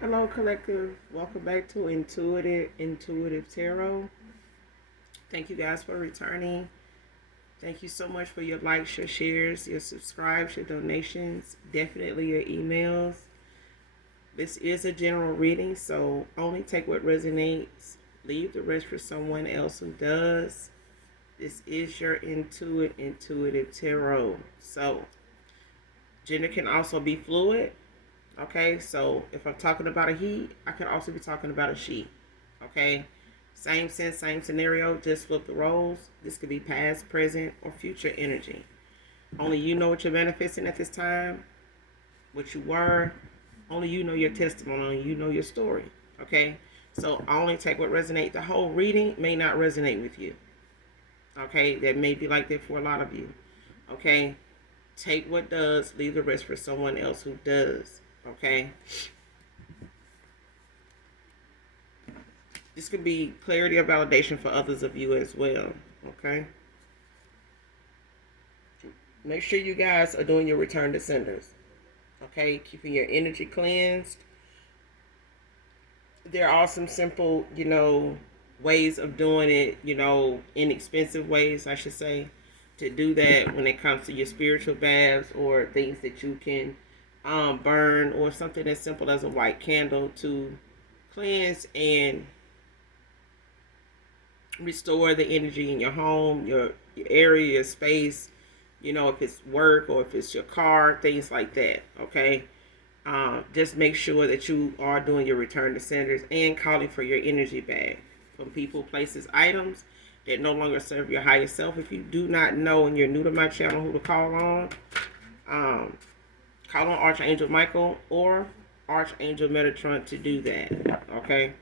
Hello, collective. Welcome back to Intuitive Tarot. Thank you guys for returning. Thank you so much for your likes, your shares, your subscribes, your donations, definitely your emails. This is a general reading, so only take what resonates. Leave the rest for someone else who does. This is your Intuitive Tarot. So, gender can also be fluid. Okay, so if I'm talking about a he, I could also be talking about a she. Okay, same sense, same scenario, just flip the roles. This could be past, present, or future energy. Only you know what you're manifesting at this time, what you were. Only you know your testimony, only you know your story. Okay, so I only take what resonates. The whole reading may not resonate with you. Okay, that may be like that for a lot of you. Okay, take what does, leave the rest for someone else who does. Okay. This could be clarity or validation for others of you as well. Okay. Make sure you guys are doing your return to senders. Okay. Keeping your energy cleansed. There are some simple, ways of doing it, inexpensive ways, I should say, to do that when it comes to your spiritual baths or things that you can burn, or something as simple as a white candle to cleanse and restore the energy in your home, your area, your space, if it's work or if it's your car, things like that. Okay. Just make sure that you are doing your return to senders and calling for your energy back from people, places, items that no longer serve your higher self. If you do not know and you're new to my channel who to um, call on Archangel Michael or Archangel Metatron to do that. Okay.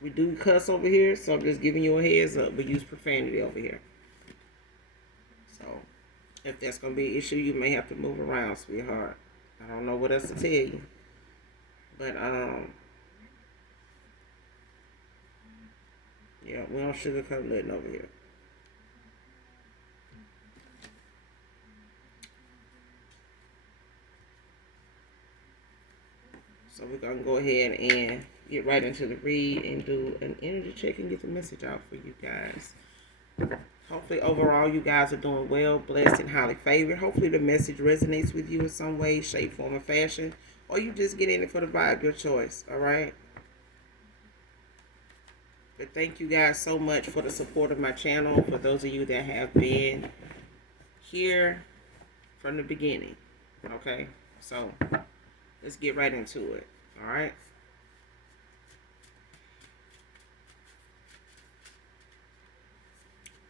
We do cuss over here, so I'm just giving you a heads up. We use profanity over here. So, if that's going to be an issue, you may have to move around, sweetheart. I don't know what else to tell you. But, yeah, we don't sugarcoat nothing over here. So, we're going to go ahead and get right into the read and do an energy check and get the message out for you guys. Hopefully, overall, you guys are doing well, blessed, and highly favored. Hopefully, the message resonates with you in some way, shape, form, or fashion. Or you just get in it for the vibe, your choice. All right? But thank you guys so much for the support of my channel. For those of you that have been here from the beginning. Okay? So, let's get right into it. All right?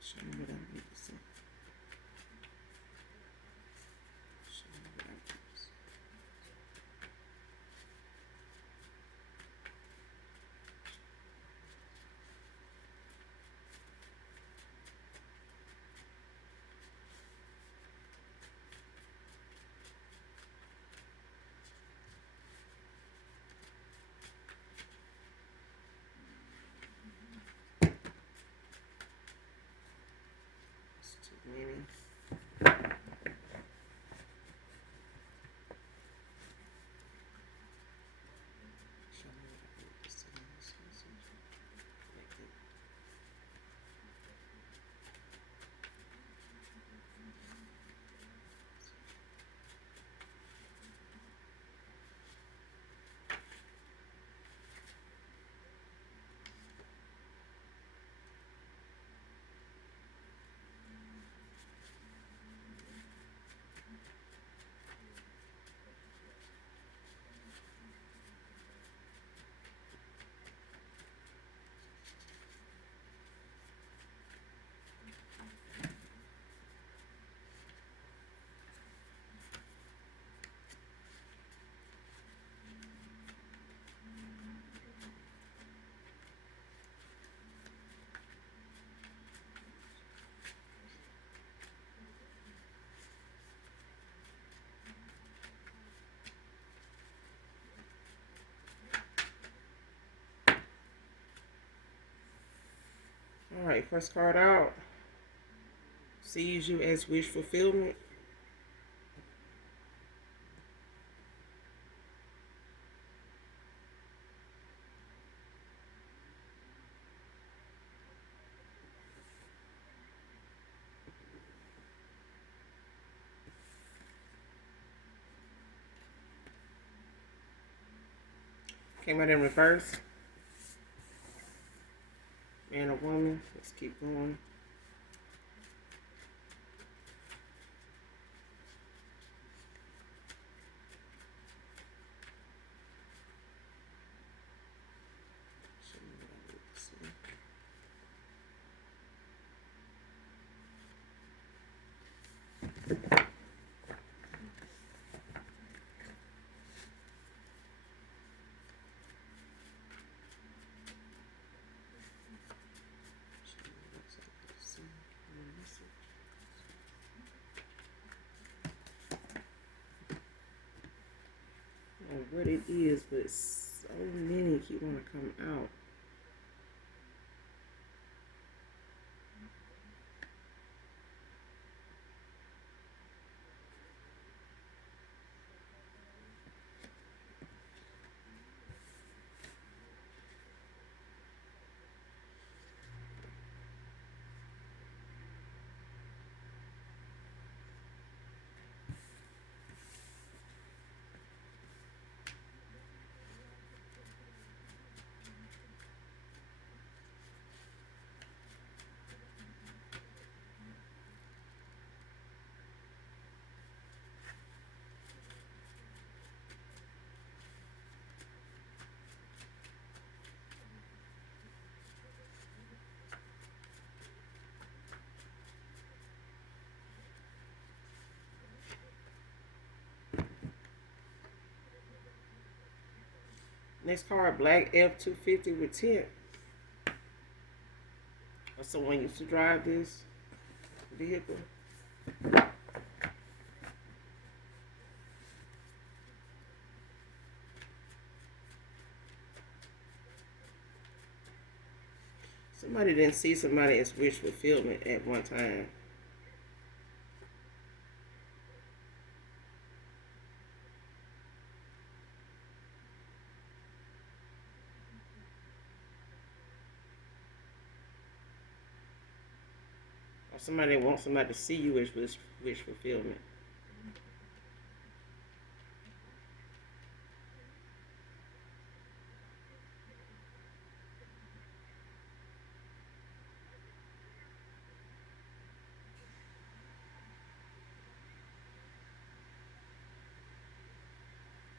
Show me what I need to see. Show me what I need to see. It's too many. Show me what I need to see. All right, first card out. Sees you as wish fulfillment. Came out in reverse. Man or woman. Let's keep going. What it is, but so many keep want to come out. Next card, black F-250 with tint. Or someone used to drive this vehicle. Somebody didn't see somebody as wish fulfillment at one time. Or somebody wants somebody to see you as wish fulfillment.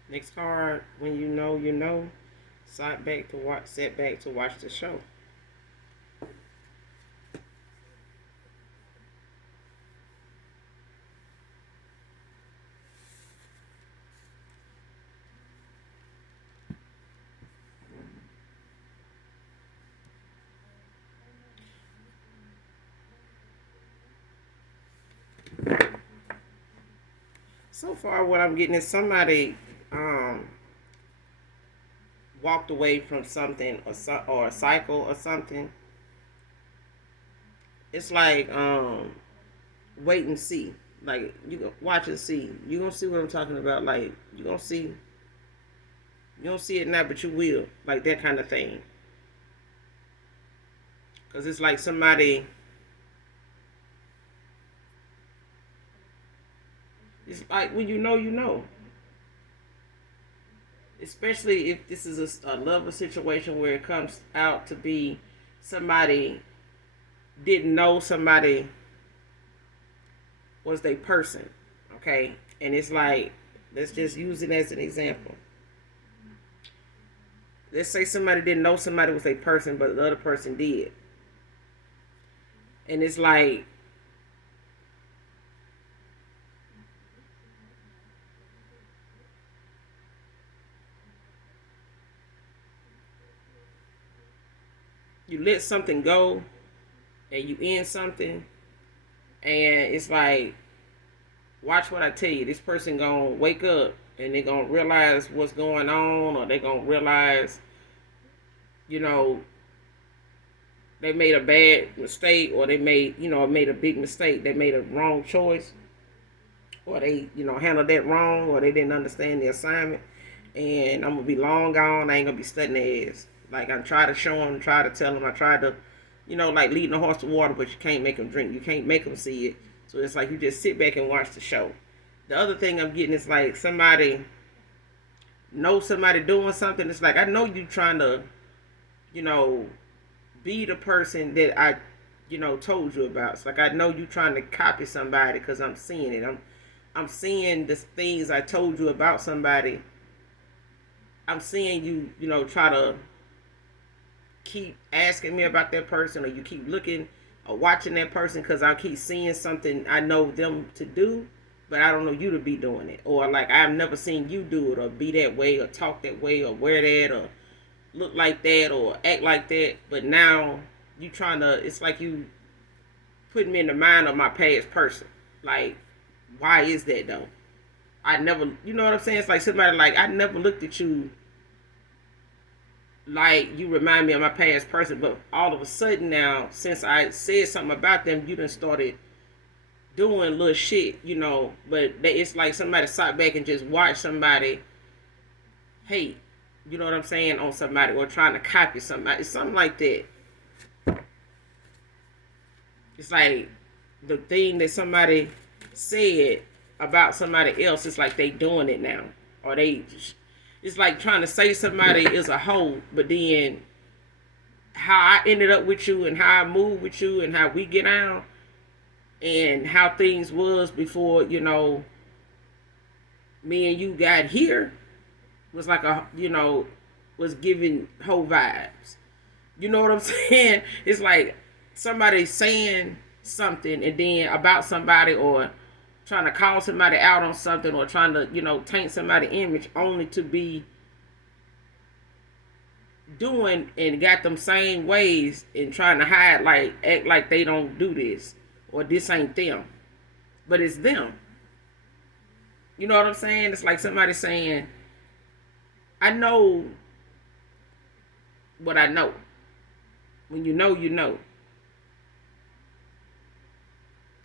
Next card, when you know, you know. Sit back to watch the show. So far, what I'm getting is somebody walked away from something or a cycle or something. It's like wait and see. Like you go watch and see. You gonna see what I'm talking about. Like you gonna see. You don't see it now, but you will. Like that kind of thing. Cause it's like somebody. It's like when you know, you know. Especially if this is a lover situation where it comes out to be somebody didn't know somebody was their person, okay? And it's like, let's just use it as an example. Let's say somebody didn't know somebody was a person, but the other person did. And it's like, you let something go and you end something, and it's like, watch what I tell you. This person gonna wake up and they're gonna realize what's going on, or they're gonna realize, you know, they made a bad mistake, or they made a big mistake. They made a wrong choice, or they, handled that wrong, or they didn't understand the assignment. And I'm gonna be long gone. I ain't gonna be studying their ass. Like I try to show them, try to tell them. I try to, like leading the horse to water, but you can't make them drink. You can't make them see it. So it's like you just sit back and watch the show. The other thing I'm getting is like somebody know somebody doing something, it's like I know you trying to, you know, be the person that I, told you about. It's like I know you trying to copy somebody because I'm seeing it. I'm seeing the things I told you about somebody. I'm seeing you, try to keep asking me about that person, or you keep looking or watching that person because I keep seeing something I know them to do, but I don't know you to be doing it. Or like I've never seen you do it, or be that way, or talk that way, or wear that, or look like that, or act like that. But now you trying to, it's like you putting me in the mind of my past person. Like, why is that though? I never, you know what I'm saying? It's like somebody like, I never looked at you like you remind me of my past person, but all of a sudden now, since I said something about them, you done started doing little shit, but it's like somebody sat back and just watched somebody hate, you know what I'm saying, on somebody, or trying to copy somebody. It's something like that. It's like the thing that somebody said about somebody else, it's like they doing it now. Or it's like trying to say somebody is a hoe, but then how I ended up with you and how I moved with you and how we get out and how things was before, me and you got here was like was giving hoe vibes. You know what I'm saying? It's like somebody saying something and then about somebody, or trying to call somebody out on something, or trying to, taint somebody's image, only to be doing and got them same ways and trying to hide, like act like they don't do this, or this ain't them. But it's them. You know what I'm saying? It's like somebody saying, I know what I know. When you know, you know.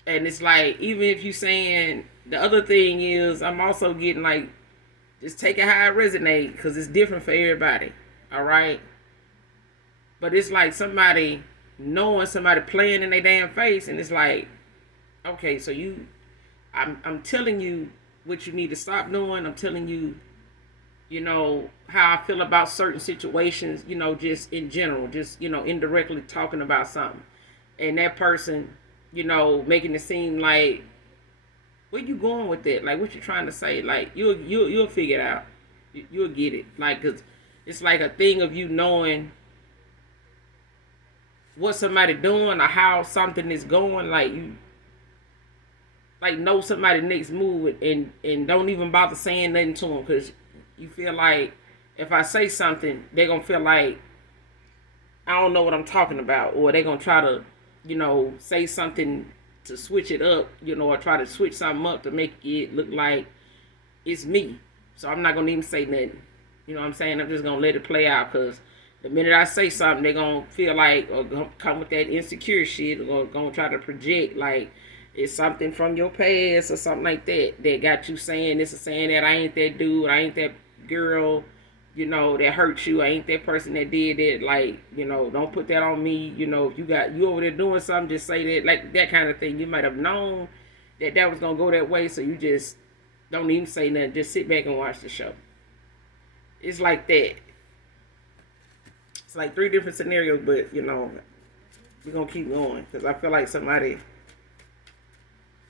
And it's like, even if you saying, the other thing is, I'm also getting like, just take it how it resonate, because it's different for everybody. All right? But it's like somebody knowing somebody playing in their damn face, and it's like, okay, so I'm telling you what you need to stop doing. I'm telling you, how I feel about certain situations, just in general, just, indirectly talking about something. And that person, making it seem like, where you going with that? Like, what you trying to say? Like, you'll figure it out. You'll get it. Like, cause it's like a thing of you knowing what somebody doing or how something is going. Like, you like know somebody next move, and don't even bother saying nothing to them, because you feel like if I say something, they're gonna feel like I don't know what I'm talking about, or they're gonna try to, say something to switch it up, or try to switch something up to make it look like it's me. So I'm not gonna even say nothing. You know what I'm saying? I'm just gonna let it play out, because the minute I say something, they're gonna feel like, or gonna come with that insecure shit, or gonna try to project like it's something from your past or something like that got you saying this or saying that. I ain't that dude. I ain't that girl, that hurt you. I ain't that person that did that. Like, don't put that on me. If you over there doing something, just say that, like that kind of thing. You might have known that was gonna go that way, so you just don't even say nothing. Just sit back and watch the show. It's like that. It's like 3 different scenarios, but we're gonna keep going, because I feel like somebody,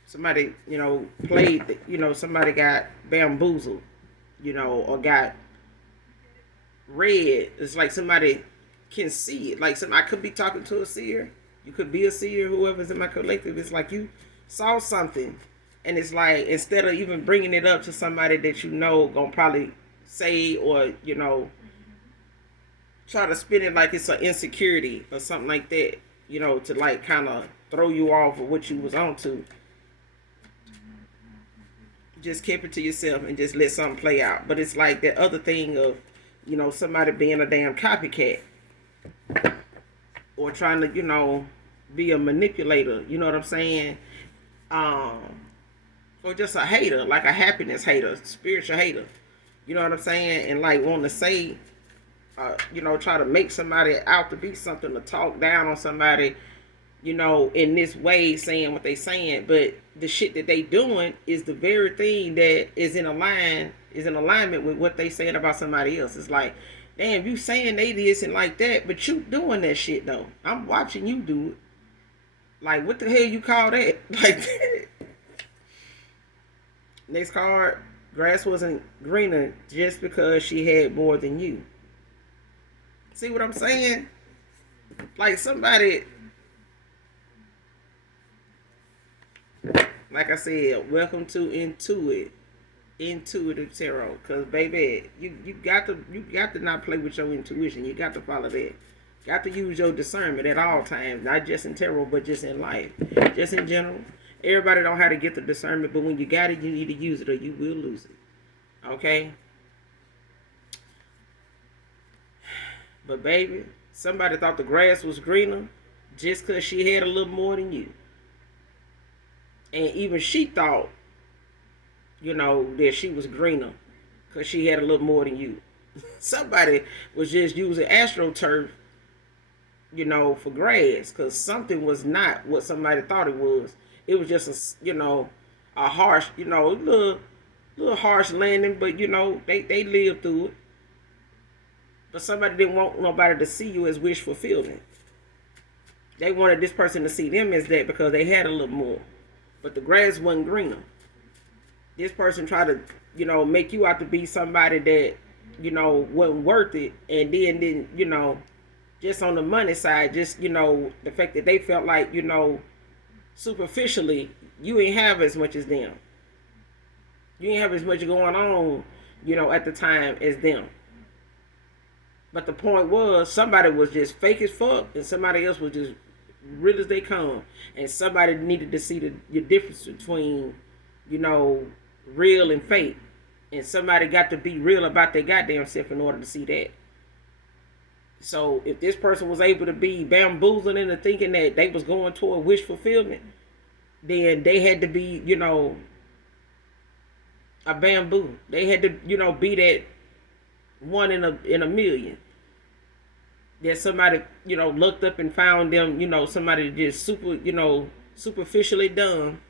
played, somebody got bamboozled, or got read. It's like somebody can see it. Like I could be talking to a seer. You could be a seer, whoever's in my collective. It's like you saw something, and it's like, instead of even bringing it up to somebody that gonna probably say, or try to spin it like it's an insecurity or something like that, to like kind of throw you off of what you was on to. Just keep it to yourself and just let something play out. But it's like that other thing of, somebody being a damn copycat, or trying to, be a manipulator, you know what I'm saying? Or just a hater, like a happiness hater, spiritual hater, you know what I'm saying? And like want to say, try to make somebody out to be something, to talk down on somebody, in this way saying what they saying, but the shit that they doing is the very thing that is in alignment with what they saying about somebody else. It's like, damn, you saying they this and like that, but you doing that shit though. I'm watching you do it. Like, what the hell you call that? Like, next card, grass wasn't greener just because she had more than you. See what I'm saying? Like somebody, like I said, welcome to intuitive tarot. Cause baby, you got to not play with your intuition. You got to follow that. Got to use your discernment at all times, not just in tarot, but just in life, just in general. Everybody don't have to get the discernment, but when you got it, you need to use it or you will lose it. Okay? But baby, somebody thought the grass was greener just because she had a little more than you. And even she thought, that she was greener because she had a little more than you. Somebody was just using AstroTurf, for grass because something was not what somebody thought it was. It was just a harsh, little harsh landing, but they lived through it. But somebody didn't want nobody to see you as wish fulfillment. They wanted this person to see them as that because they had a little more. But the grass wasn't greener. This person tried to, make you out to be somebody that, wasn't worth it. And then didn't, just on the money side, just, the fact that they felt like, superficially, you ain't have as much as them. You ain't have as much going on, at the time as them. But the point was, somebody was just fake as fuck, and somebody else was just real as they come. And somebody needed to see the difference between, real and fake. And somebody got to be real about their goddamn self in order to see that. So if this person was able to be bamboozled into thinking that they was going toward wish fulfillment, then they had to be, a bamboo. They had to, be that one in a million. That somebody, looked up and found them, somebody just superficially dumb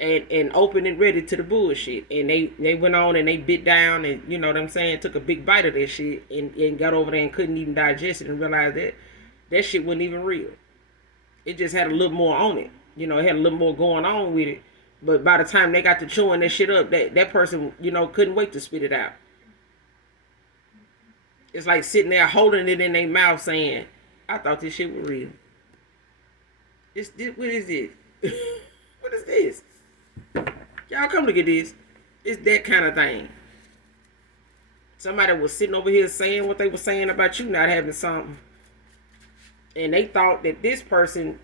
and open and ready to the bullshit. And they went on and they bit down and, what I'm saying, took a big bite of that shit and got over there and couldn't even digest it and realized that shit wasn't even real. It just had a little more on it. It had a little more going on with it. But by the time they got to chewing that shit up, that person, couldn't wait to spit it out. It's like sitting there holding it in their mouth saying, I thought this shit was real. What is this? What is this? Y'all come look at this. It's that kind of thing. Somebody was sitting over here saying what they were saying about you not having something. And they thought that this person,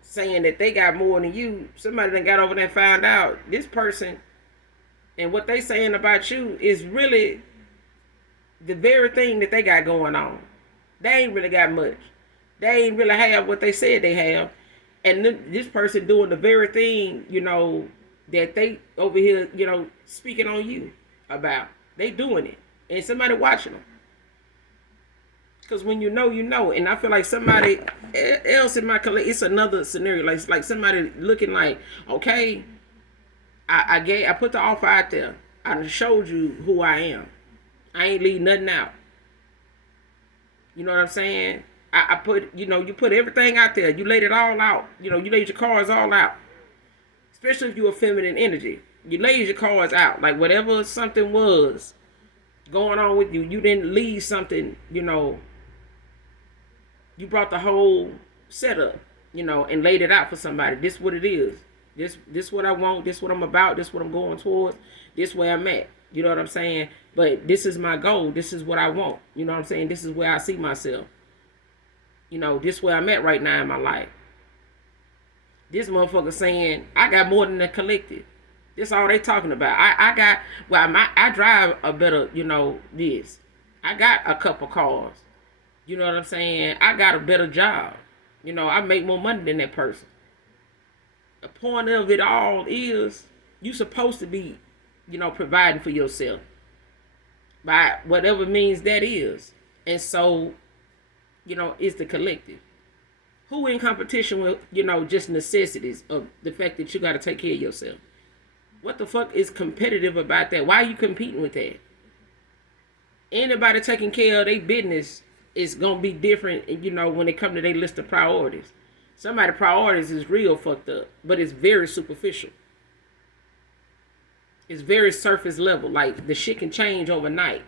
saying that they got more than you, somebody done got over there and found out this person and what they saying about you is really the very thing that they got going on. They ain't really got much. They ain't really have what they said they have. And this person doing the very thing, that they over here, speaking on you about. They doing it. And somebody watching them. Because when you know. And I feel like somebody else in my collection, it's another scenario. Like somebody looking like, okay, I put the offer out there. I showed you who I am. I ain't leave nothing out. You know what I'm saying? I put, you put everything out there. You laid it all out. You laid your cards all out. Especially if you're a feminine energy. You laid your cards out. Like whatever something was going on with you, you didn't leave something, you brought the whole setup, and laid it out for somebody. This what it is. This what I want. This what I'm about. This what I'm going towards. This where I'm at. You know what I'm saying? But this is my goal. This is what I want. You know what I'm saying? This is where I see myself. This where I'm at right now in my life. This motherfucker saying, I got more than the collective. This all they talking about. I drive a better, this. I got a couple cars. You know what I'm saying? I got a better job. I make more money than that person. The point of it all is you supposed to be, providing for yourself. By whatever means that is. And so, it's the collective. Who in competition with, just necessities of the fact that you got to take care of yourself? What the fuck is competitive about that? Why are you competing with that? Anybody taking care of their business is going to be different, when it comes to their list of priorities. Somebody's priorities is real fucked up, but it's very superficial. It's very surface level. Like, the shit can change overnight.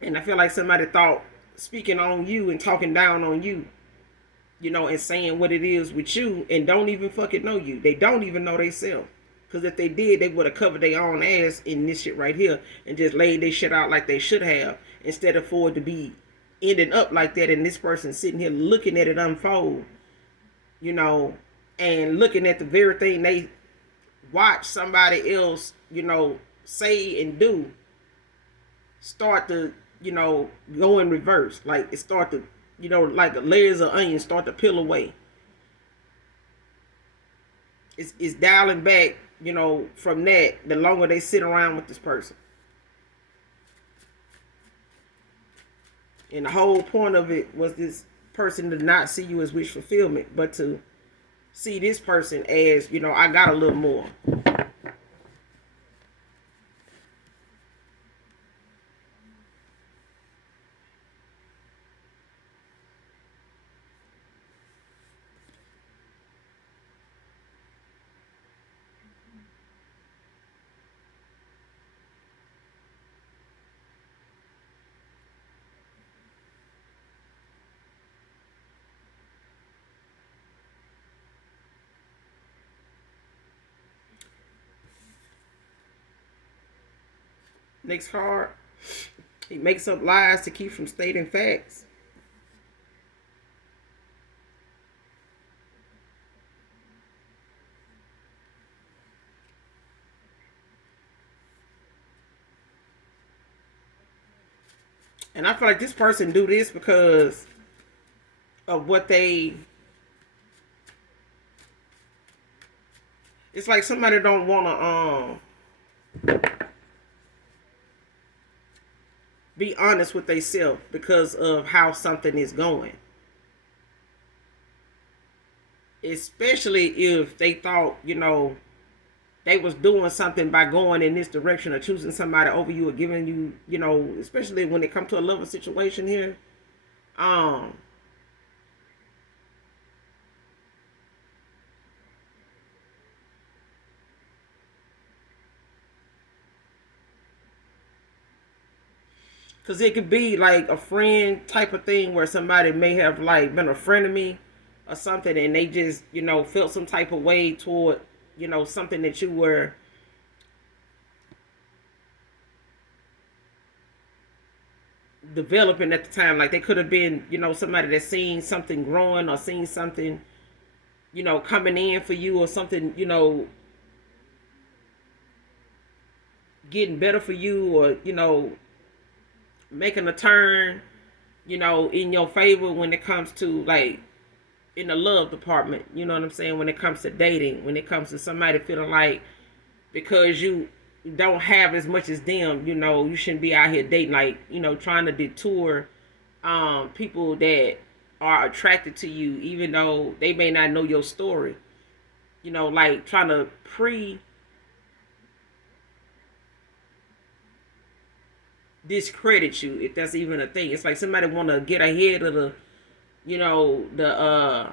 And I feel like somebody thought speaking on you and talking down on you, and saying what it is with you and don't even fucking know you. They don't even know they self. Because if they did, they would have covered their own ass in this shit right here and just laid their shit out like they should have, instead of for it to be ending up like that and this person sitting here looking at it unfold, and looking at the very thing they watch somebody else, say and do, start to, go in reverse. Like, it start to, like layers of onion start to peel away. It's dialing back, from that, the longer they sit around with this person. And the whole point of it was this person to not see you as wish fulfillment, but to see this person as, I got a little more. Next card. He makes up lies to keep from stating facts. And I feel like this person do this because of what they... It's like somebody don't want to be honest with themselves because of how something is going. Especially if they thought, they was doing something by going in this direction or choosing somebody over you or giving you, especially when it comes to a lover situation here. Because it could be like a friend type of thing where somebody may have like been a friend of me or something, and they just, felt some type of way toward, something that you were developing at the time. Like, they could have been, somebody that's seen something growing or seen something, coming in for you, or something, getting better for you, or, making a turn, in your favor when it comes to, like, in the love department. You know what I'm saying? When it comes to dating, when it comes to somebody feeling like because you don't have as much as them, you shouldn't be out here dating, like, trying to detour people that are attracted to you, even though they may not know your story. Like trying to discredit you, if that's even a thing. It's like somebody want to get ahead of the, the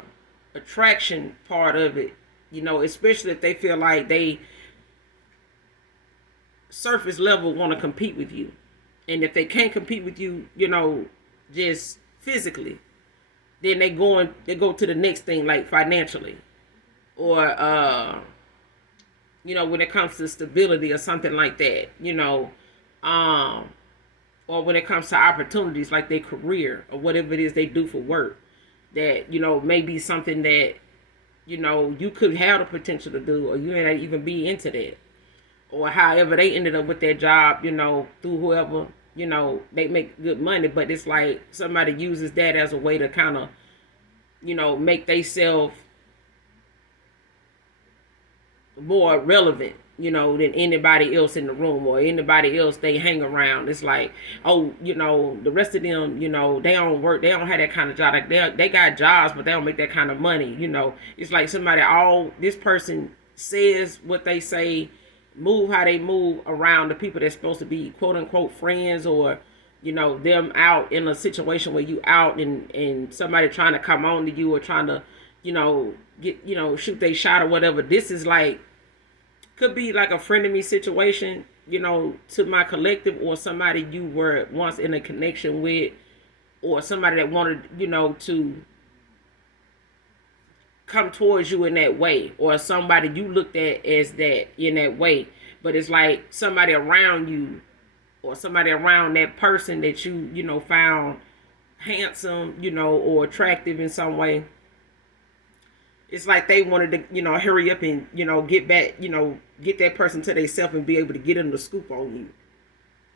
attraction part of it, especially if they feel like they surface level want to compete with you. And if they can't compete with you, just physically, then they go to the next thing, like financially, or when it comes to stability or something like that, or when it comes to opportunities like their career or whatever it is they do for work, that may be something that you could have the potential to do, or you may not even be into that, or however they ended up with their job, through whoever, they make good money. But it's like somebody uses that as a way to kind of, make themselves more relevant, than anybody else in the room or anybody else they hang around. It's like, oh, the rest of them, they don't work, they don't have that kind of job. Like they got jobs, but they don't make that kind of money. It's like somebody, all this person says what they say, move how they move around the people that's supposed to be quote unquote friends, or them out in a situation where you out and somebody trying to come on to you or trying to get shoot they shot or whatever. This is like, could be like a frenemy situation, to my collective, or somebody you were once in a connection with, or somebody that wanted, to come towards you in that way, or somebody you looked at as that in that way. But it's like somebody around you, or somebody around that person that you found handsome, or attractive in some way. It's like they wanted to, hurry up and, get back, get that person to themselves and be able to get them to scoop on you.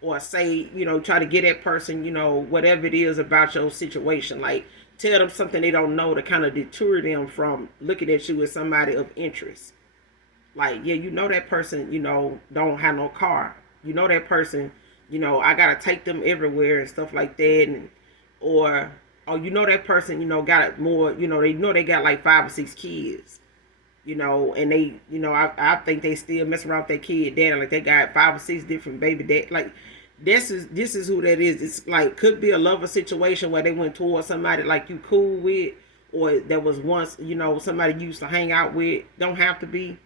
Or say, try to get that person, whatever it is about your situation. Like, tell them something they don't know to kind of deter them from looking at you as somebody of interest. Like, yeah, that person, don't have no car. That person, I got to take them everywhere and stuff like that. And, or that person, got more, they got like 5 or 6 kids, and they, I think they still mess around with their kid dad. Like they got 5 or 6 different baby dad. Like this is who that is. It's like, could be a lover situation where they went towards somebody like you cool with, or that was once, somebody you used to hang out with. Don't have to be,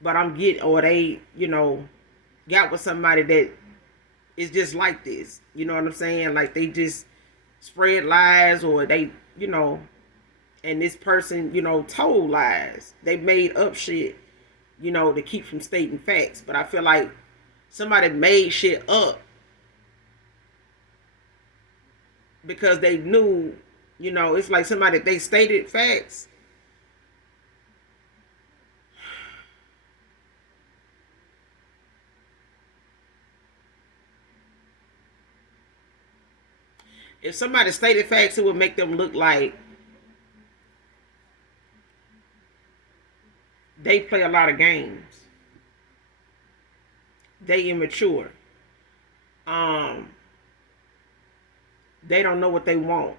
but I'm getting, or they, got with somebody that is just like this. You know what I'm saying? Like they just spread lies, or they, and this person, told lies. They made up shit, to keep from stating facts. But I feel like somebody made shit up because they knew, it's like somebody, they stated facts. If somebody stated facts, it would make them look like they play a lot of games. They immature. They don't know what they want.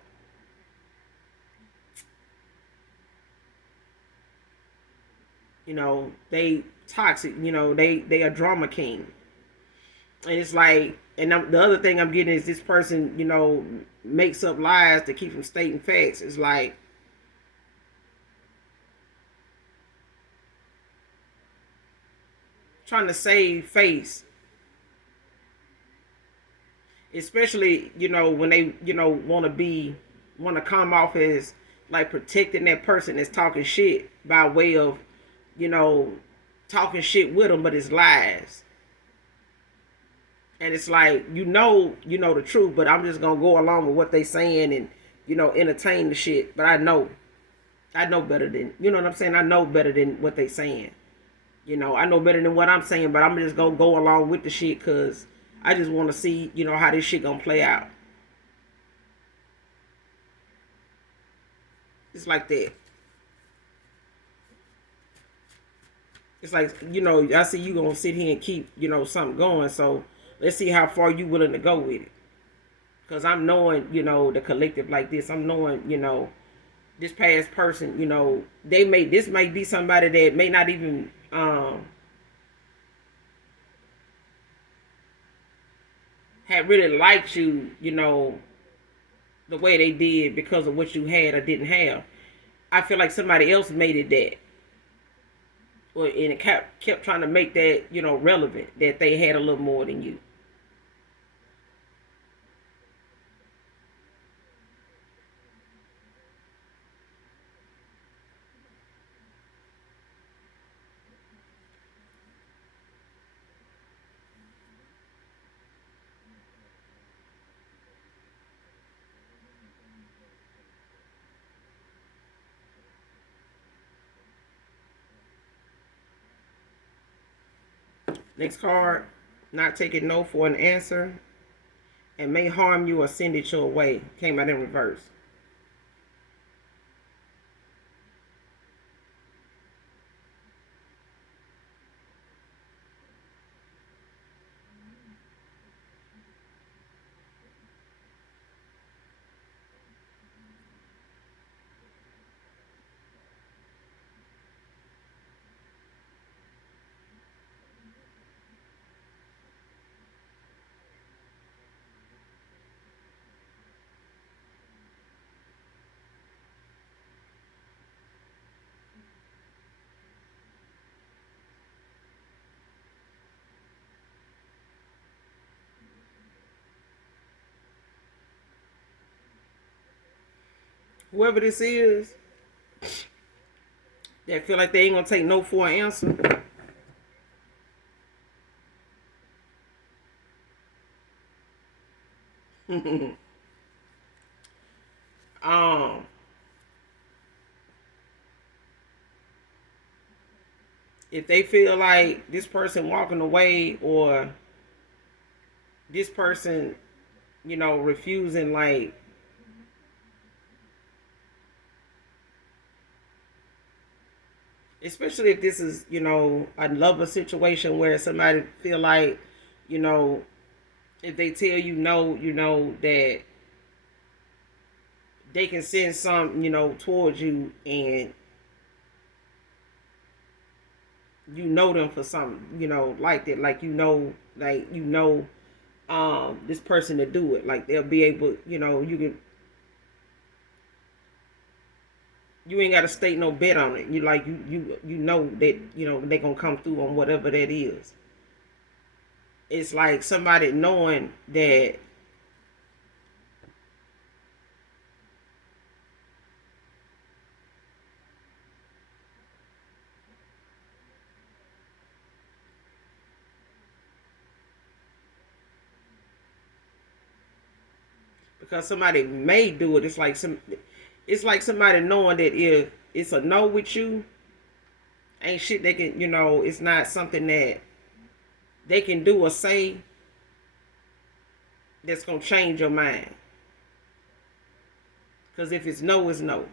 They toxic. They a drama king. And it's like, and the other thing I'm getting is this person, makes up lies to keep from stating facts. It's like, trying to save face, especially when they want to come off as like protecting that person that's talking shit by way of talking shit with them, but it's lies. And it's like, the truth, but I'm just gonna go along with what they saying and entertain the shit. But I know better than, what I'm saying. I know better than what they saying. I know better than what I'm saying, but I'm just gonna go along with the shit because I just want to see, how this shit gonna play out. It's like that. It's like, I see you gonna sit here and keep, something going. So let's see how far you willing to go with it. Because I'm knowing, the collective like this. I'm knowing, this past person, this might be somebody that may not even had really liked you, the way they did because of what you had or didn't have. I feel like somebody else made it that. Well, and it kept trying to make that, relevant, that they had a little more than you. Next card, not taking no for an answer and may harm you or send it your way. Came out in reverse. whoever this is that feel like they ain't gonna take no for an answer. um, if they feel like this person walking away or this person, refusing, like, especially if this is, a lover situation where somebody feel like, you know, if they tell you no, that they can send something, towards you, and you know them for something, like that, like this person to do it, like they'll be able, you ain't got to state no bet on it. You like you know that they gonna come through on whatever that is. It's like somebody knowing that because somebody may do it. It's like somebody knowing that if it's a no with you, ain't shit they can, it's not something that they can do or say that's gonna change your mind. Because if it's no, it's no.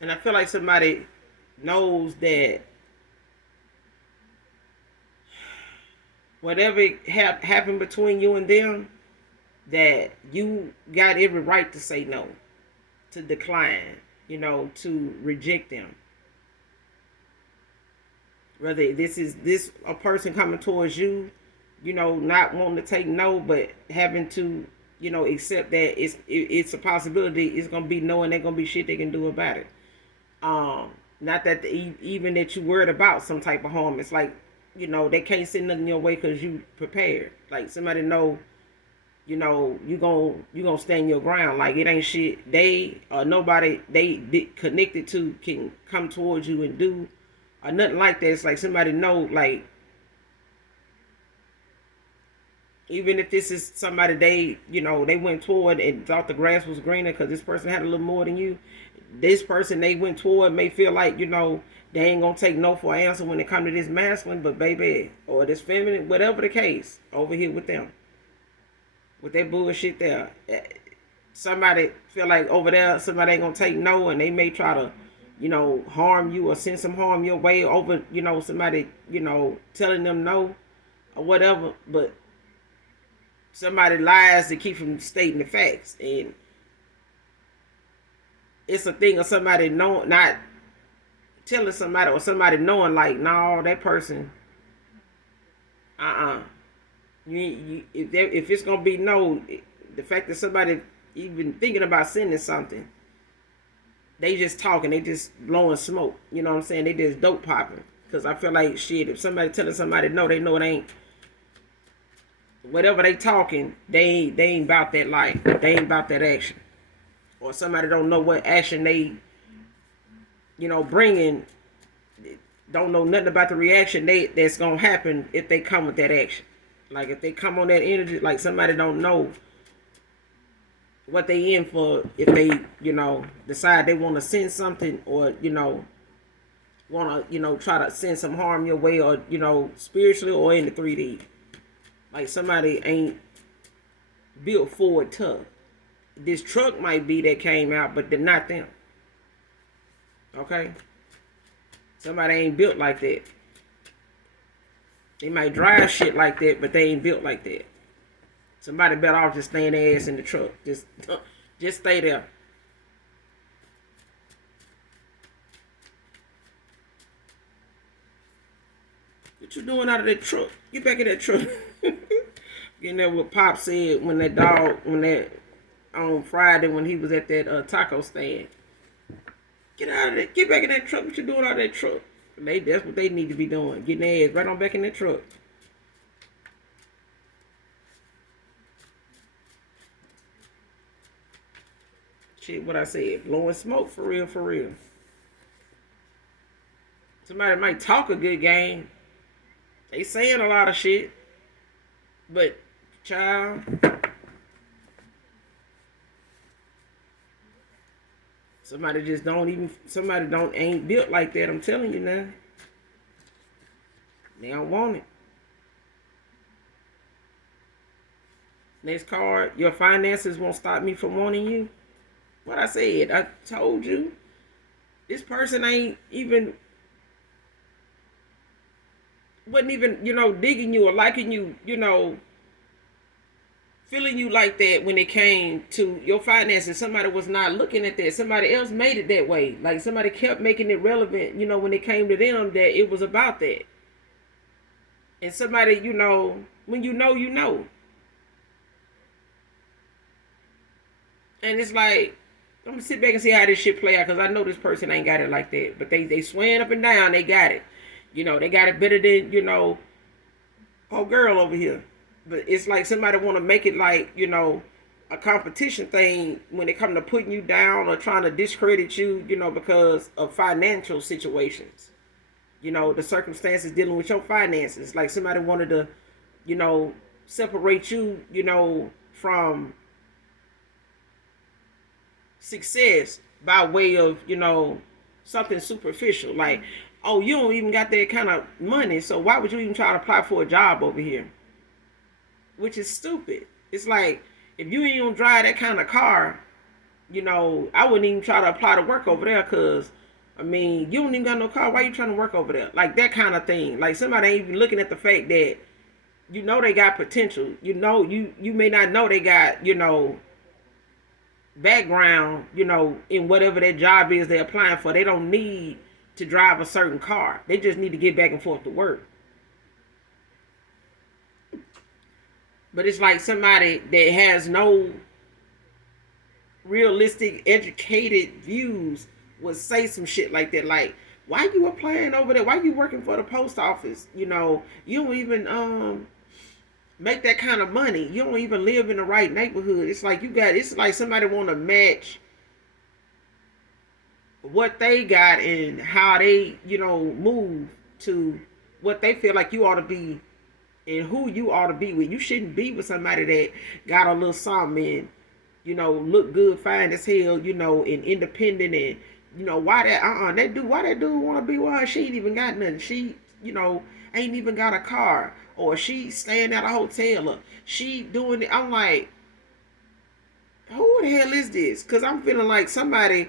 And I feel like somebody knows that whatever happened between you and them, that you got every right to say no, to decline, to reject them. Whether this a person coming towards you, not wanting to take no, but having to, accept that it's a possibility. It's gonna be no, and there's gonna be shit they can do about it. Not that even that you worried about some type of harm. It's like, they can't send nothing your way because you prepared. Like somebody know, you gonna stand your ground. Like it ain't shit they or nobody they connected to can come towards you and do or nothing like that. It's like somebody know, like, even if this is somebody they went toward and thought the grass was greener because this person had a little more than you. This person they went toward may feel like, they ain't gonna take no for an answer when it come to this masculine, but baby, or this feminine, whatever the case, over here with them, with that bullshit there. Somebody feel like over there somebody ain't gonna take no, and they may try to, harm you or send some harm your way over, somebody, telling them no or whatever, but somebody lies to keep from stating the facts. And it's a thing of somebody not telling somebody, or somebody knowing like, no, that person, if it's gonna be no, the fact that somebody even thinking about sending something, they just talking, they just blowing smoke. You know what I'm saying? They just dope popping. Because I feel like shit, if somebody telling somebody no, they know it ain't. Whatever they talking, they ain't about that life. They ain't about that action. Or somebody don't know what action they, bringing. Don't know nothing about the reaction that's gonna happen if they come with that action. Like if they come on that energy, like somebody don't know what they in for if they, decide they want to send something, or, want to, try to send some harm your way, or, spiritually or in the 3D. Like somebody ain't built forward tough. This truck might be that came out, but they're not them. Okay? Somebody ain't built like that. They might drive shit like that, but they ain't built like that. Somebody better off just staying their ass in the truck. Just stay there. What you doing out of that truck? Get back in that truck. You know what Pop said when that dog, when that on Friday when he was at that taco stand. Get out of there. Get back in that truck. What you doing out of that truck? That's what they need to be doing. Getting their ass right on back in that truck. Shit, what I said. Blowing smoke for real, for real. Somebody might talk a good game. They saying a lot of shit. But, child, somebody don't ain't built like that. I'm telling you now. They don't want it. Next card, your finances won't stop me from wanting you. What I said, I told you. This person wasn't even, digging you or liking you, feeling you like that when it came to your finances. Somebody was not looking at that. Somebody else made it that way. Like somebody kept making it relevant, when it came to them that it was about that. And somebody, when you know, you know. And it's like, I'm gonna sit back and see how this shit play out because I know this person ain't got it like that. But they swaying up and down, they got it. They got it better than, oh girl over here. But it's like somebody want to make it like, a competition thing when it come to putting you down or trying to discredit you, because of financial situations. The circumstances dealing with your finances. Like somebody wanted to, separate you, from success by way of, something superficial. Like, oh, you don't even got that kind of money, so why would you even try to apply for a job over here? Which is stupid. It's like, if you ain't gonna drive that kind of car, I wouldn't even try to apply to work over there because, you don't even got no car. Why you trying to work over there? Like that kind of thing. Like somebody ain't even looking at the fact that, they got potential. You may not know they got, background, in whatever their job is they're applying for. They don't need to drive a certain car. They just need to get back and forth to work. But it's like somebody that has no realistic, educated views would say some shit like that. Like, why you applying over there? Why you working for the post office? You don't even make that kind of money. You don't even live in the right neighborhood. It's like somebody want to match what they got and how they, move to what they feel like you ought to be and who you ought to be with. You shouldn't be with somebody that got a little something and, look good, fine as hell, and independent and, why that dude want to be with her? She ain't even got nothing. She, ain't even got a car, or she staying at a hotel, or she doing it. I'm like, who the hell is this? Because I'm feeling like somebody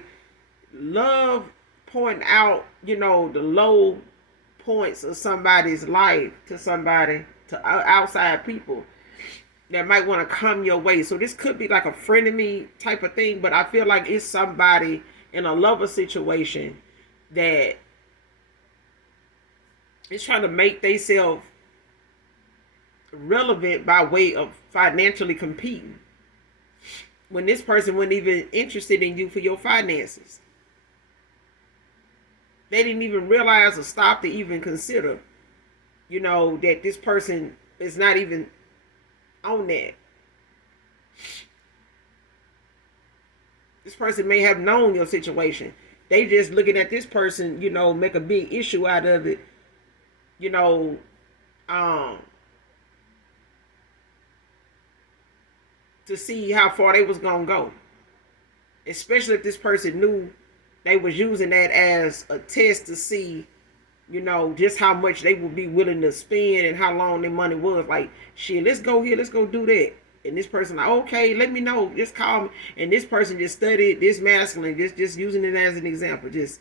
love pointing out, the low points of somebody's life to outside people that might want to come your way. So this could be like a frenemy type of thing, but I feel like it's somebody in a lover situation that is trying to make themselves relevant by way of financially competing when this person wasn't even interested in you for your finances. They didn't even realize or stop to even consider, that this person is not even on that. This person may have known your situation. They just looking at this person, make a big issue out of it, to see how far they was gonna go. Especially if this person knew they was using that as a test to see, just how much they would be willing to spend and how long their money was. Like, shit, let's go here, let's go do that. And this person like, okay, let me know, just call me. And this person just studied this masculine, just using it as an example, just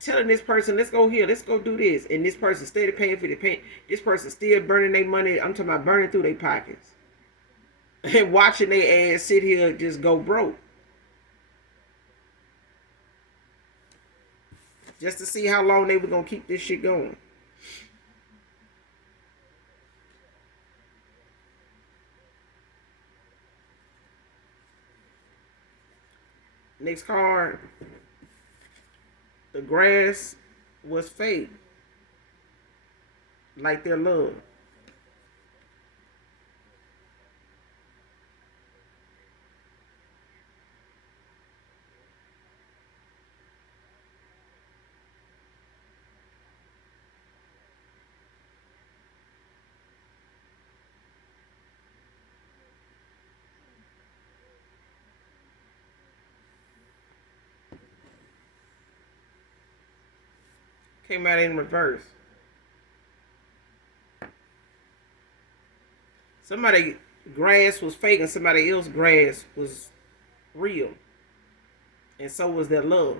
telling this person, let's go here, let's go do this. And this person steady paying for the paint. This person still burning their money. I'm talking about burning through their pockets. And watching their ass sit here just go broke. Just to see how long they were going to keep this shit going. Next card. The grass was fake, like their love. Came out in reverse. Somebody grass was fake and somebody else grass was real. And so was their love.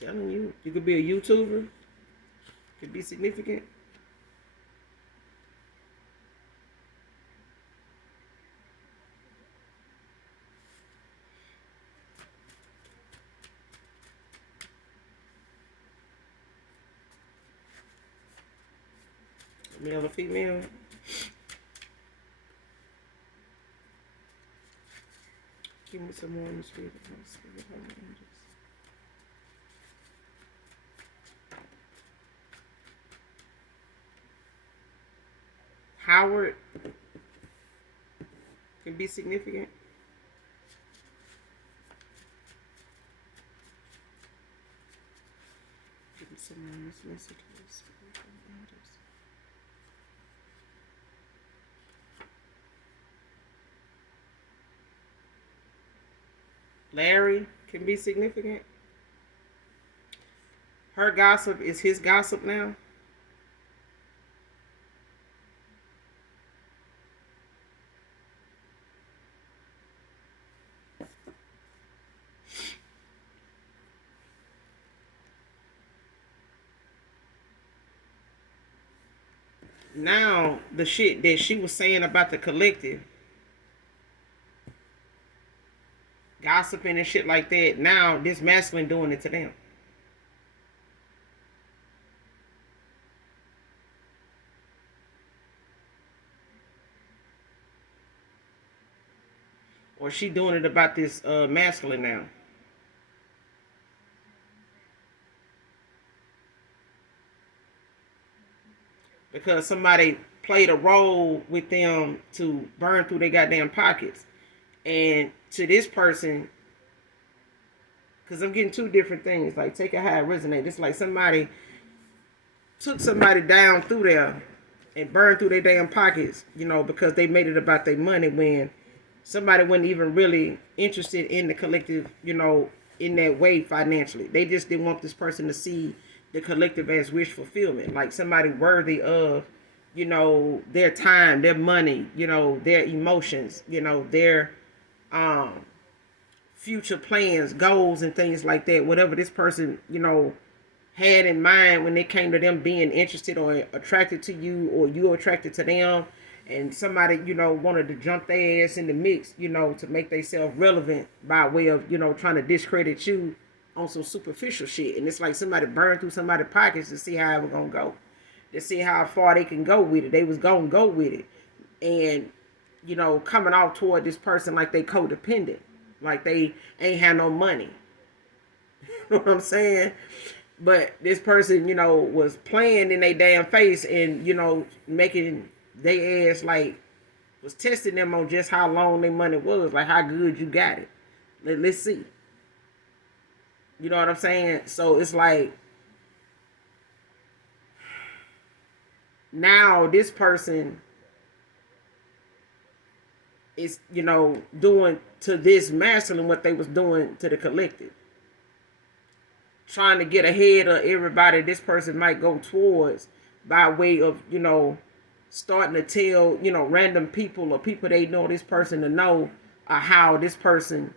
Telling you, you could be a YouTuber, could be significant. Male or female. Give me some more in the spirit. Howard can be significant. Give me some more in this message. Larry can be significant. Her gossip is his gossip now. Now, the shit that she was saying about the collective, gossiping and shit like that, now this masculine doing it to them. Or she doing it about this masculine now. Because somebody played a role with them to burn through their goddamn pockets. And to this person, because I'm getting two different things. Like, take it how it resonates. It's like somebody took somebody down through there and burned through their damn pockets, because they made it about their money when somebody wasn't even really interested in the collective, in that way financially. They just didn't want this person to see the collective as wish fulfillment, like somebody worthy of, their time, their money, their emotions, their future plans, goals, and things like that. Whatever this person, had in mind when it came to them being interested or attracted to you, or you attracted to them, and somebody, wanted to jump their ass in the mix, to make themselves relevant by way of, trying to discredit you on some superficial shit. And it's like somebody burned through somebody's pockets to see how it was gonna go, to see how far they can go with it. They was gonna go with it, and coming off toward this person like they codependent, like they ain't had no money. You know what I'm saying? But this person, was playing in their damn face and, making they ass like, was testing them on just how long their money was, like how good you got it. Let's see. You know what I'm saying? So it's like, now this person is, doing to this masculine what they was doing to the collective. Trying to get ahead of everybody this person might go towards by way of, starting to tell, random people or people they know this person to know how this person,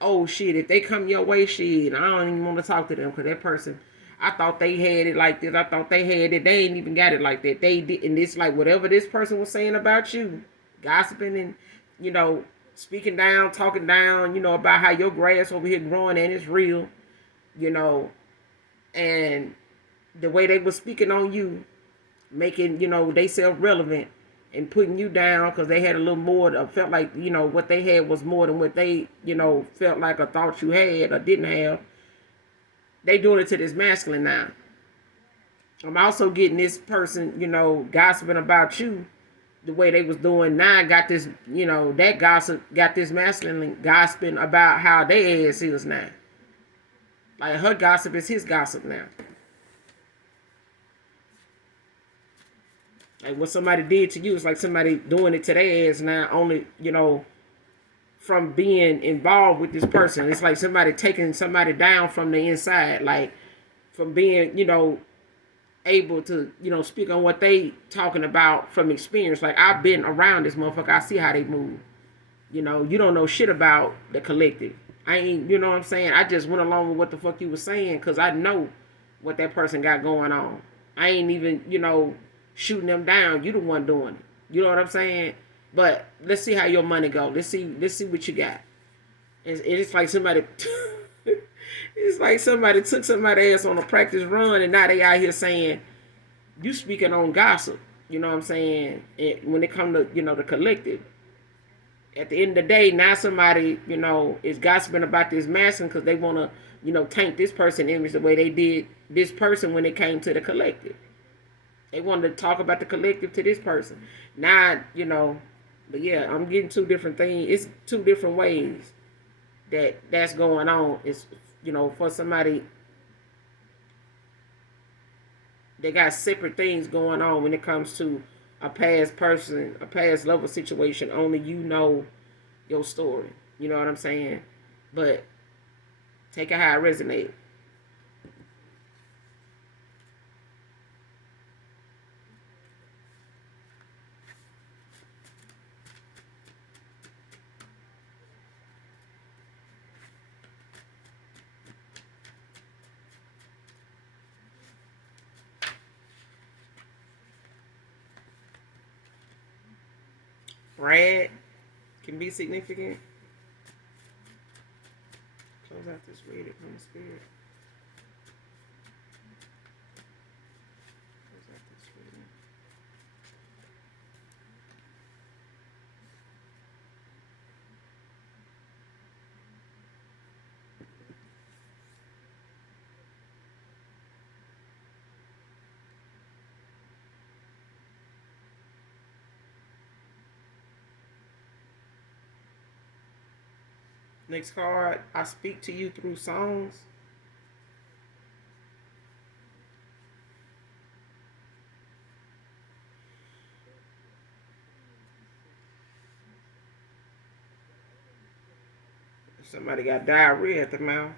oh shit, if they come your way, shit, I don't even want to talk to them because that person, I thought they had it like this. I thought they had it. They ain't even got it like that. They did. And it's like whatever this person was saying about you, gossiping and, speaking down, talking down, about how your grass over here growing and it's real, and the way they were speaking on you, making, they self relevant, and putting you down because they had a little more, felt like, what they had was more than what they, felt like or thought you had or didn't have. They doing it to this masculine now. I'm also getting this person, gossiping about you the way they was doing now. Got this, that gossip got this masculine gossiping about how they ass is now. Like her gossip is his gossip now. Like what somebody did to you, it's like somebody doing it to their ass now, only, from being involved with this person. It's like somebody taking somebody down from the inside, like from being, able to, speak on what they talking about from experience. Like I've been around this motherfucker. I see how they move. You don't know shit about the collective. I ain't, you know what I'm saying? I just went along with what the fuck you was saying because I know what that person got going on. I ain't even, shooting them down. You the one doing it. You know what I'm saying? But let's see how your money go. Let's see what you got. It's like somebody it's like somebody took somebody's ass on a practice run and now they out here saying you speaking on gossip. You know what I'm saying? And when it come to, the collective. At the end of the day, now somebody, is gossiping about this masculine because they want to, taint this person image the way they did this person when it came to the collective. They wanted to talk about the collective to this person. Now, but yeah, I'm getting two different things. It's two different ways that's going on. It's, for somebody, they got separate things going on when it comes to a past person, a past level situation. Only you know your story. You know what I'm saying? But take it how it resonates. Brad can be significant. Close out this reading from the spirit. Close out this reading. Next card, I speak to you through songs. Somebody got diarrhea at the mouth.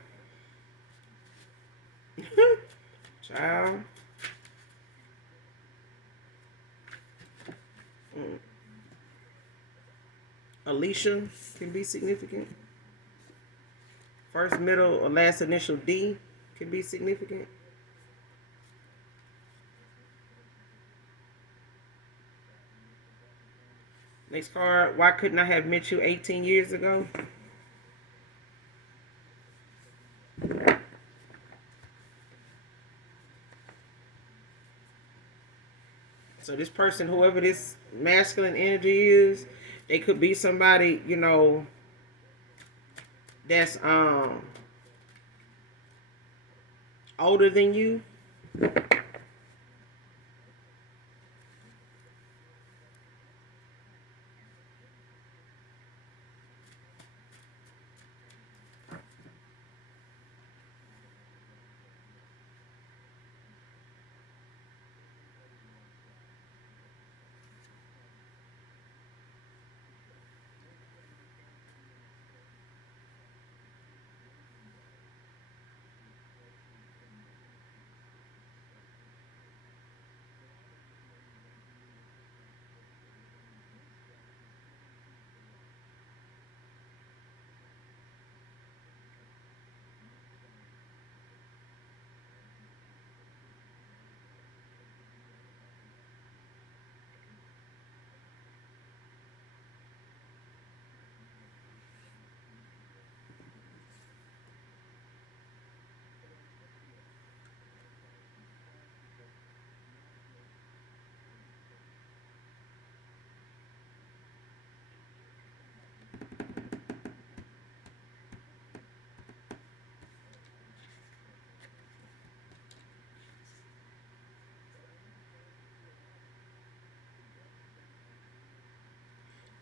Child. Alicia can be significant. First, middle, or last initial D can be significant. Next card, why couldn't I have met you 18 years ago? So this person, whoever this masculine energy is, they could be somebody, that's older than you.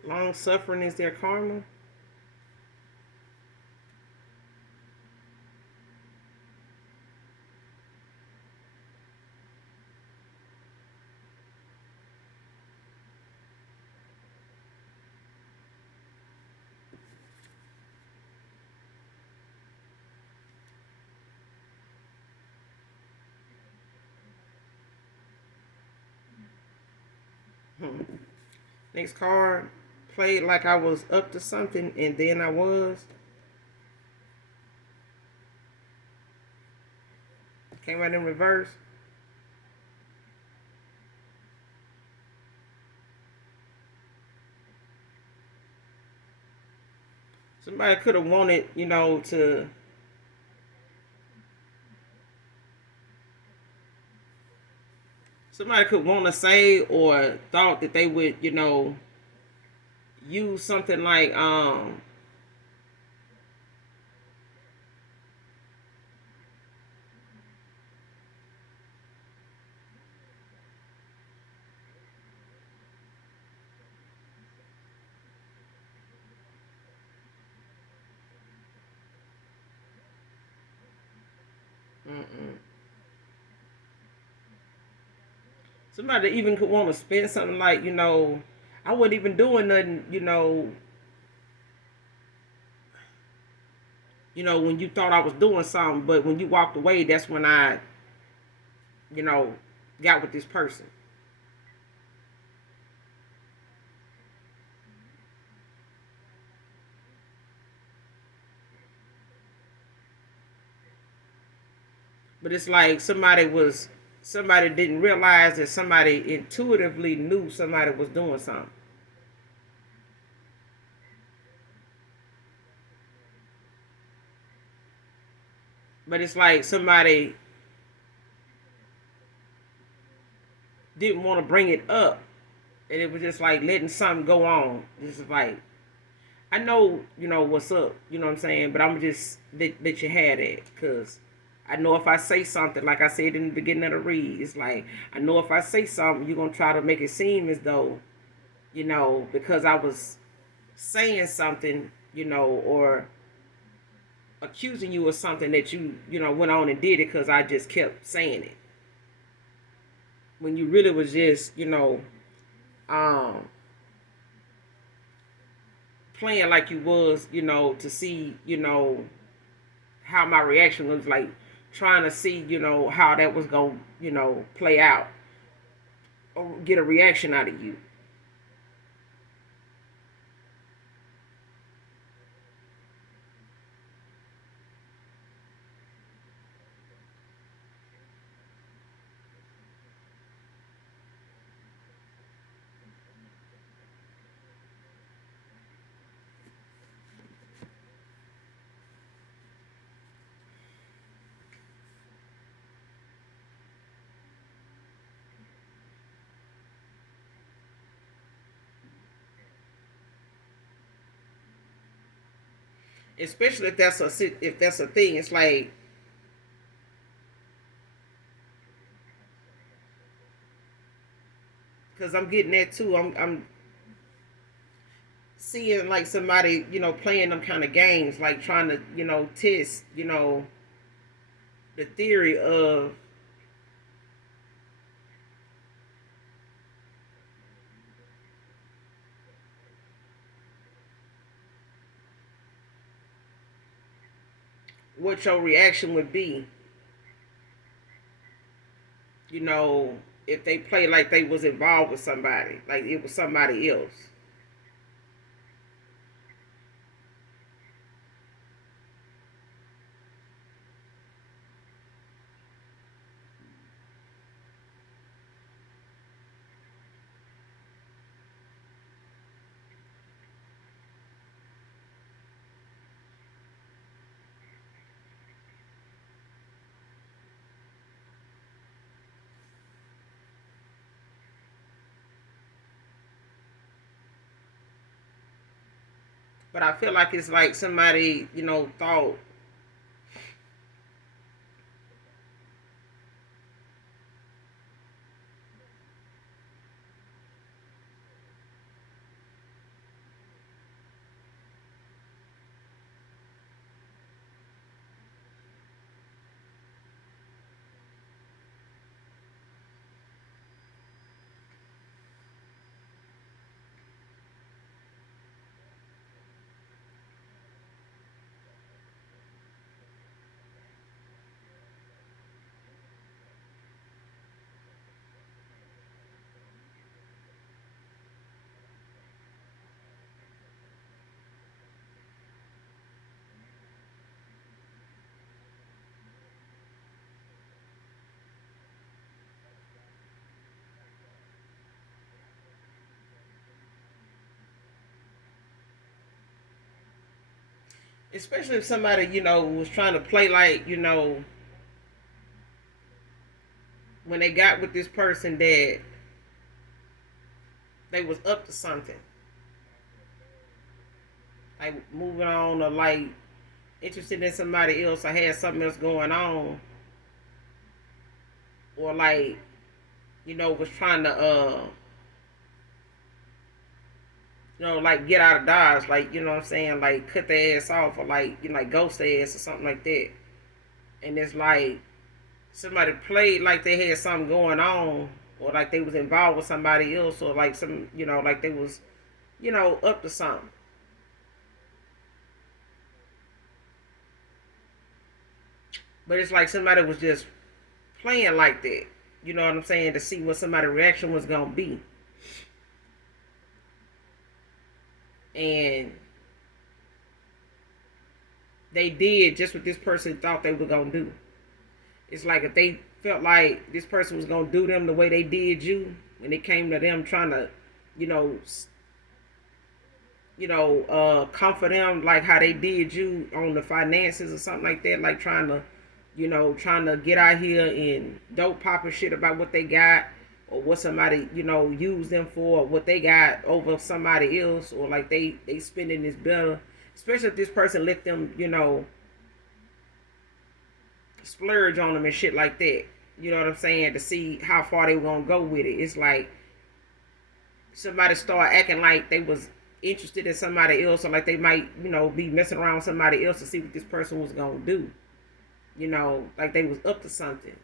Long suffering is their karma. Hmm. Next card. Played like I was up to something and then I was. Came out in reverse. Somebody could have wanted, to somebody could want to say or thought that they would, use something like mm-mm. Somebody even could want to spend something like, I wasn't even doing nothing, when you thought I was doing something, but when you walked away, that's when I, you know, got with this person. But it's like somebody didn't realize that somebody intuitively knew somebody was doing something. But it's like somebody didn't want to bring it up, and it was just like letting something go on. This is like, I know, what's up, you know what I'm saying, but I'm just let you have that, because I know if I say something, like I said in the beginning of the read, it's like, I know if I say something, you're going to try to make it seem as though, because I was saying something, or accusing you of something that you went on and did it because I just kept saying it. When you really was just, um, playing like you was, to see, how my reaction was, like trying to see, how that was going to, play out or get a reaction out of you. Especially if that's a thing. It's like, because I'm getting that too. I'm seeing like somebody, playing them kind of games, like trying to, test, the theory of what your reaction would be, you know, if they play like they was involved with somebody, like it was somebody else. But I feel like it's like somebody, thought, especially if somebody, was trying to play like, when they got with this person that they was up to something, like moving on or like interested in somebody else or had something else going on, or like, was trying to like get out of Dodge, like, what I'm saying, like cut their ass off or like, like ghost their ass or something like that. And it's like somebody played like they had something going on, or like they was involved with somebody else, or like some, like they was, up to something. But it's like somebody was just playing like that. You know what I'm saying? To see what somebody's reaction was gonna be. And they did just what this person thought they were gonna do. It's like if they felt like this person was gonna do them the way they did you, when it came to them trying to, you know, comfort them like how they did you on the finances or something like that, like trying to get out here and dope popping shit about what they got, or what somebody, used them for, what they got over somebody else, or like they spending this better, especially if this person let them, splurge on them and shit like that. You know what I'm saying? To see how far they were gonna go with it. It's like somebody start acting like they was interested in somebody else, or like they might, be messing around with somebody else to see what this person was gonna do. Like they was up to something.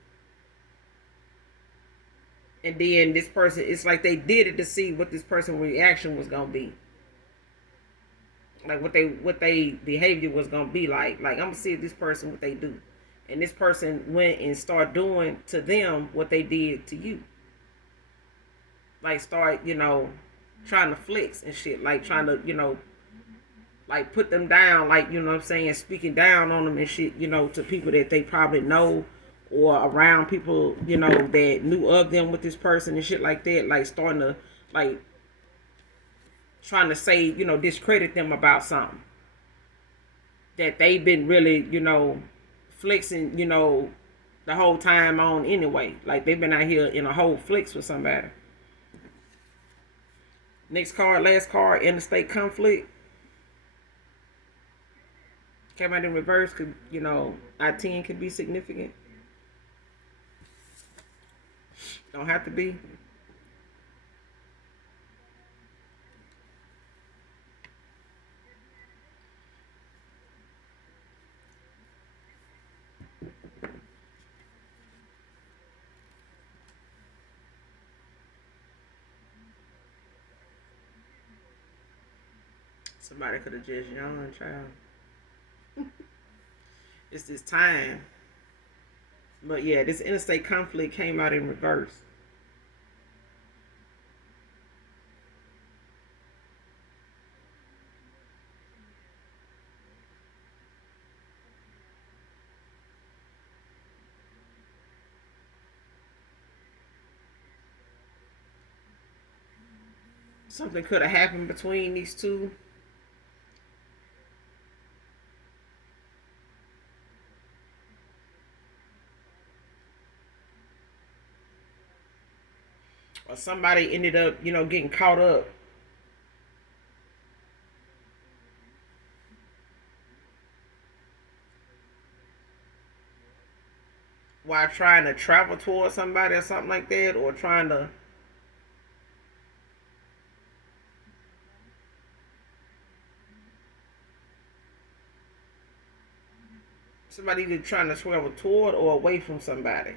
And then this person, it's like they did it to see what this person's reaction was gonna be. Like what they behavior was gonna be like. Like I'm gonna see if this person what they do. And this person went and started doing to them what they did to you. Like start, trying to flex and shit. Like trying to, like put them down, like, what I'm saying, speaking down on them and shit, to people that they probably know, or around people, that knew of them with this person and shit like that, like starting to, like, trying to say, discredit them about something that they've been really, flexing, the whole time on anyway. Like they've been out here in a whole flex with somebody. Next card, last card, interstate conflict. Came out in reverse, could, I-10 could be significant. Don't have to be. Somebody could have just young child. It's this time. But yeah, this interstate conflict came out in reverse. Something could have happened between these two. Or somebody ended up, getting caught up while trying to travel towards somebody or something like that, or trying to somebody either trying to travel toward or away from somebody.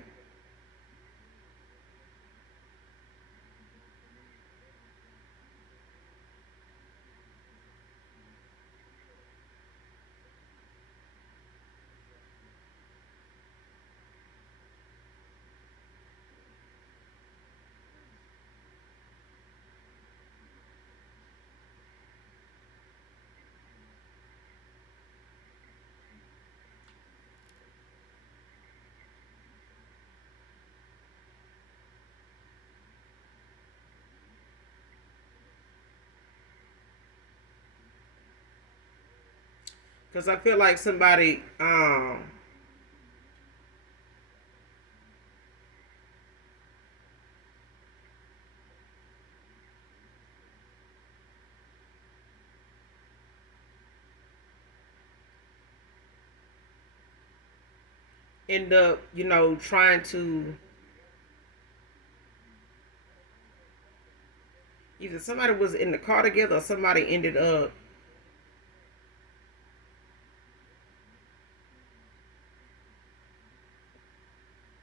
Because I feel like somebody end up, trying to, either somebody was in the car together or somebody ended up,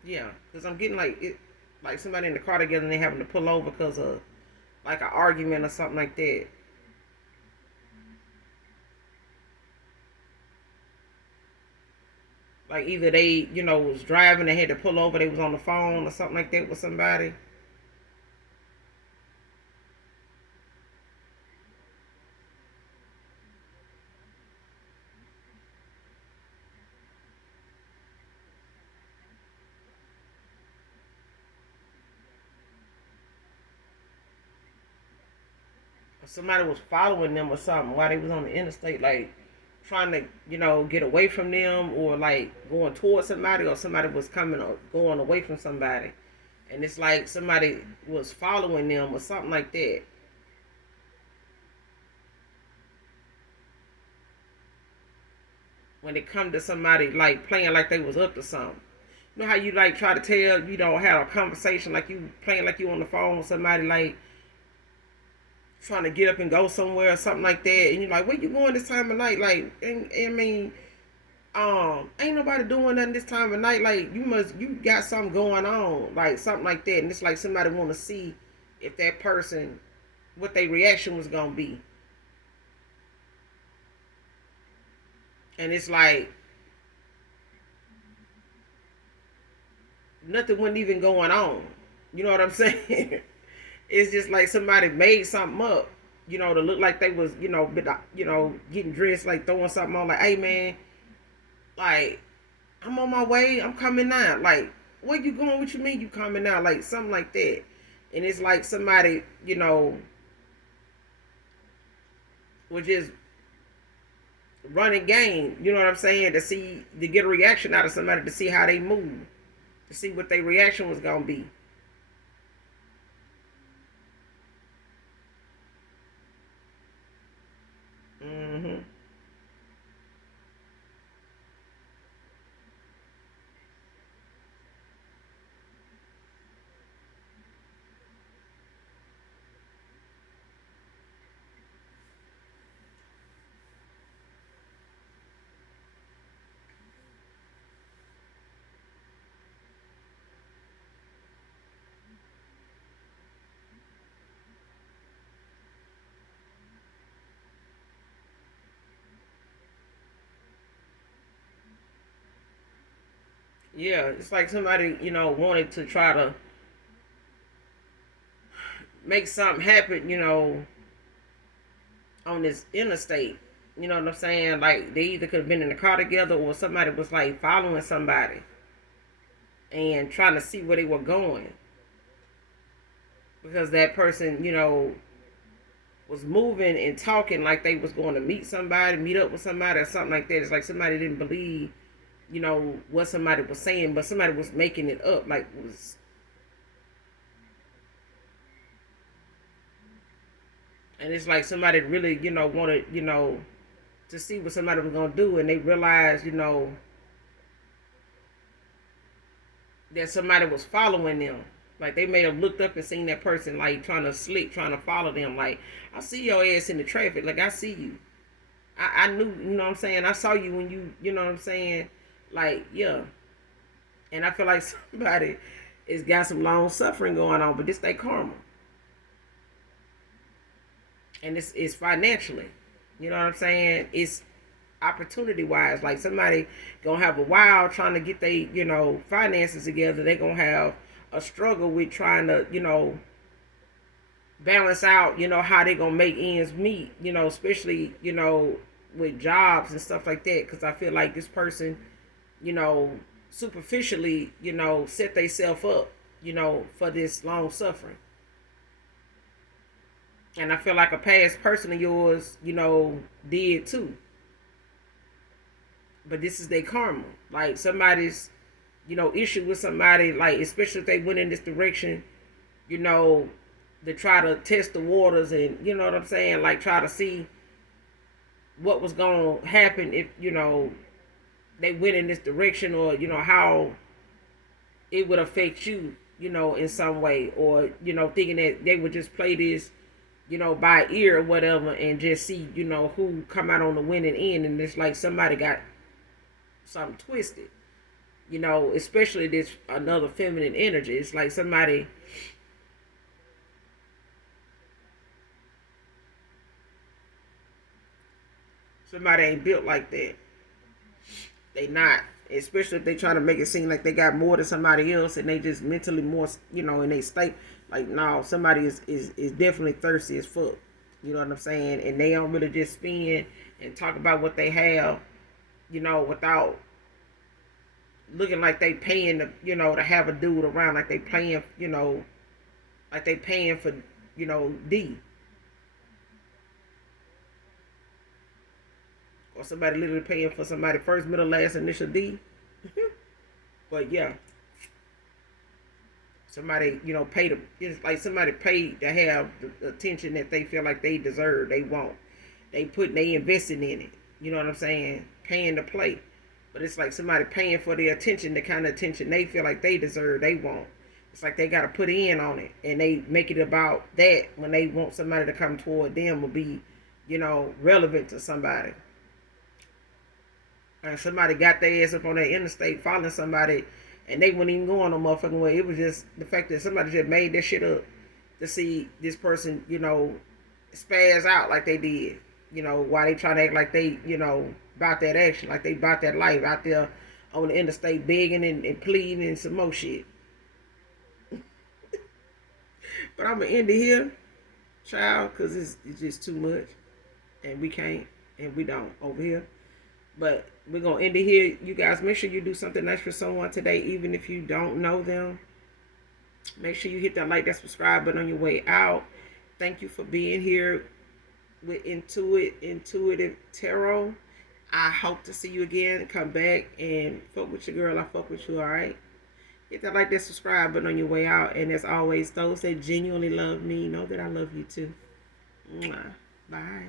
yeah, because I'm getting like it, like somebody in the car together and they having to pull over because of like an argument or something like that. Like either they, was driving, they had to pull over, they was on the phone or something like that with somebody. Or somebody was following them or something while they was on the interstate, like trying to, get away from them, or like going towards somebody, or somebody was coming or going away from somebody. And it's like somebody was following them or something like that. When it come to somebody like playing like they was up to something. You know how you like try to tell, have a conversation like you playing like you on the phone with somebody, like trying to get up and go somewhere or something like that, and you're like, where you going this time of night? Like, I mean, ain't nobody doing nothing this time of night. Like, you got something going on, like something like that, and it's like somebody want to see if that person, what their reaction was gonna be, and it's like nothing wasn't even going on. You know what I'm saying? It's just like somebody made something up, to look like they was, getting dressed, like throwing something on, like, hey man, like I'm on my way, I'm coming now. Like, where you going? What you mean you coming now? Like something like that. And it's like somebody, was just running game, you know what I'm saying, to get a reaction out of somebody, to see how they move, to see what their reaction was gonna be. hmm Yeah, it's like somebody, wanted to try to make something happen, on this interstate. You know what I'm saying? Like they either could have been in the car together, or somebody was like following somebody and trying to see where they were going, because that person, was moving and talking like they was going to meet up with somebody or something like that. It's like somebody didn't believe, what somebody was saying, but somebody was making it up, like was, and it's like somebody really, wanted, to see what somebody was gonna do, and they realized, that somebody was following them. Like they may have looked up and seen that person, like trying to slick, trying to follow them. Like, I see your ass in the traffic. Like, I see you. I knew, you know what I'm saying? I saw you when you know what I'm saying? Like, yeah. And I feel like somebody has got some long suffering going on, but this they karma. And it's financially. You know what I'm saying? It's opportunity wise. Like somebody gonna have a while trying to get their, finances together. They gonna have a struggle with trying to, balance out, how they gonna make ends meet, especially, with jobs and stuff like that. Cause I feel like this person, you know, superficially, set themselves up, for this long suffering. And I feel like a past person of yours, did too. but this is their karma. Like somebody's, issue with somebody, like especially if they went in this direction, you know, to try to test the waters and you know what I'm saying, like try to see what was gonna happen if they went in this direction, or how it would affect you, in some way, or thinking that they would just play this, by ear or whatever, and just see, who come out on the winning end, and it's like somebody got something twisted, especially this another feminine energy. It's like somebody ain't built like that. They not. Especially if they try to make it seem like they got more than somebody else, and they just mentally more, in they state. Like, no, somebody is definitely thirsty as fuck. You know what I'm saying? And they don't really just spin and talk about what they have, without looking like they paying to, to have a dude around, like they paying, like they paying for, D. Or somebody literally paying for somebody first, middle, last, initial D. But yeah, somebody pay to, it's like somebody paid to have the attention that they feel like they deserve, they want. They investing in it. You know what I'm saying? Paying to play. But it's like somebody paying for the attention, the kind of attention they feel like they deserve, they want. It's like they gotta put in on it, and they make it about that when they want somebody to come toward them or be, relevant to somebody. And somebody got their ass up on that interstate following somebody, and they wouldn't even go on no motherfucking way. It was just the fact that somebody just made that shit up to see this person, spaz out like they did. While they try to act like they, about that action, like they about that life out there on the interstate begging and pleading and some more shit. But I'm gonna end it here, child, because it's just too much, and we can't, and we don't over here. But we're going to end it here. You guys, make sure you do something nice for someone today, even if you don't know them. Make sure you hit that like, that subscribe button on your way out. Thank you for being here with Intuitive Tarot. I hope to see you again. Come back and fuck with your girl. I fuck with you, all right? Hit that like, that subscribe button on your way out. And as always, those that genuinely love me, know that I love you too. Mwah. Bye.